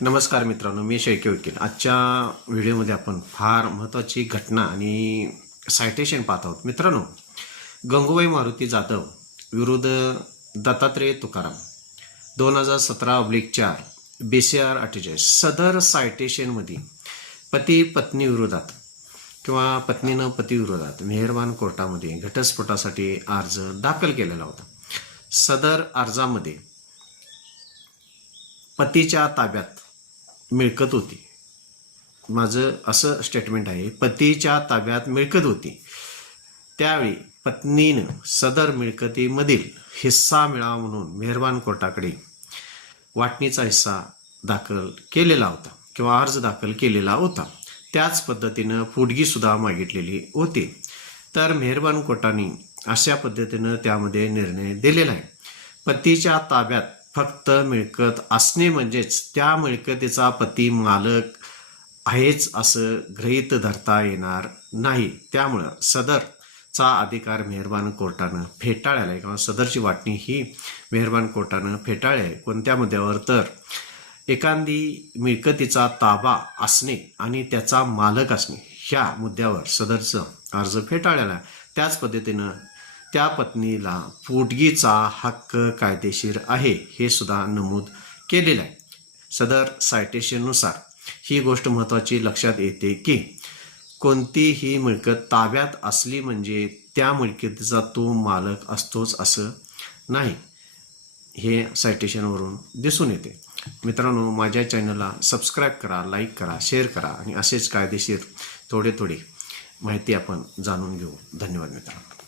नमस्कार मित्रांनो मी शैक्य वकील. आजच्या व्हिडिओमध्ये आपण फार महत्त्वाची घटना आणि सायटेशन पाहत आहोत. मित्रांनो गंगूबाई मारुती जाधव विरुद्ध दत्तात्रेय तुकाराम दोन हजार सतरा ऑब्लिक चार बी सी आर अठ्ठेचाळीस सदर सायटेशनमध्ये पती पत्नी विरोधात किंवा पत्नीनं पती विरोधात मेहरबान कोर्टामध्ये घटस्फोटासाठी अर्ज दाखल केलेला होता. सदर अर्जामध्ये पतीच्या ताब्यात मिळकत होती. माझं असं स्टेटमेंट आहे पतीच्या ताब्यात मिळकत होती. त्यावेळी पत्नीनं सदर मिळकतीमधील हिस्सा मिळावा म्हणून मेहरबान कोर्टाकडे वाटणीचा हिस्सा दाखल केलेला होता किंवा अर्ज दाखल केलेला होता. त्याच पद्धतीनं फुडगीसुद्धा मागितलेली होती. तर मेहरबान कोर्टाने अशा पद्धतीनं त्यामध्ये निर्णय दिलेला आहे. पतीच्या ताब्यात फक्त मिळकत असणे म्हणजेच त्या मिळकतीचा पती मालक आहेच असं गृहीत धरता येणार नाही. त्यामुळं सदरचा अधिकार मेहरबान कोर्टानं फेटाळला आहे किंवा सदरची वाटणी ही मेहरबान कोर्टानं फेटाळली आहे. कोणत्या मुद्द्यावर? तर एखादी मिळकतीचा ताबा असणे आणि त्याचा मालक असणे ह्या मुद्द्यावर सदरचं अर्ज फेटाळलेला आहे. त्याच पद्धतीनं त्या पत्नीला पोटगीचा हक्क कायदेशीर आहे हे सुद्धा नमूद केलेलं आहे. सदर सायटेशननुसार ही गोष्ट महत्त्वाची लक्षात येते की कोणतीही मिळकत ताब्यात असली म्हणजे त्या मिळकतीचा तो मालक असतोच असं नाही हे सायटेशनवरून दिसून येते. मित्रांनो माझ्या चॅनलला सबस्क्राईब करा लाईक करा शेअर करा आणि असेच कायदेशीर थोडे थोडे माहिती आपण जाणून घेऊ. धन्यवाद मित्रांनो.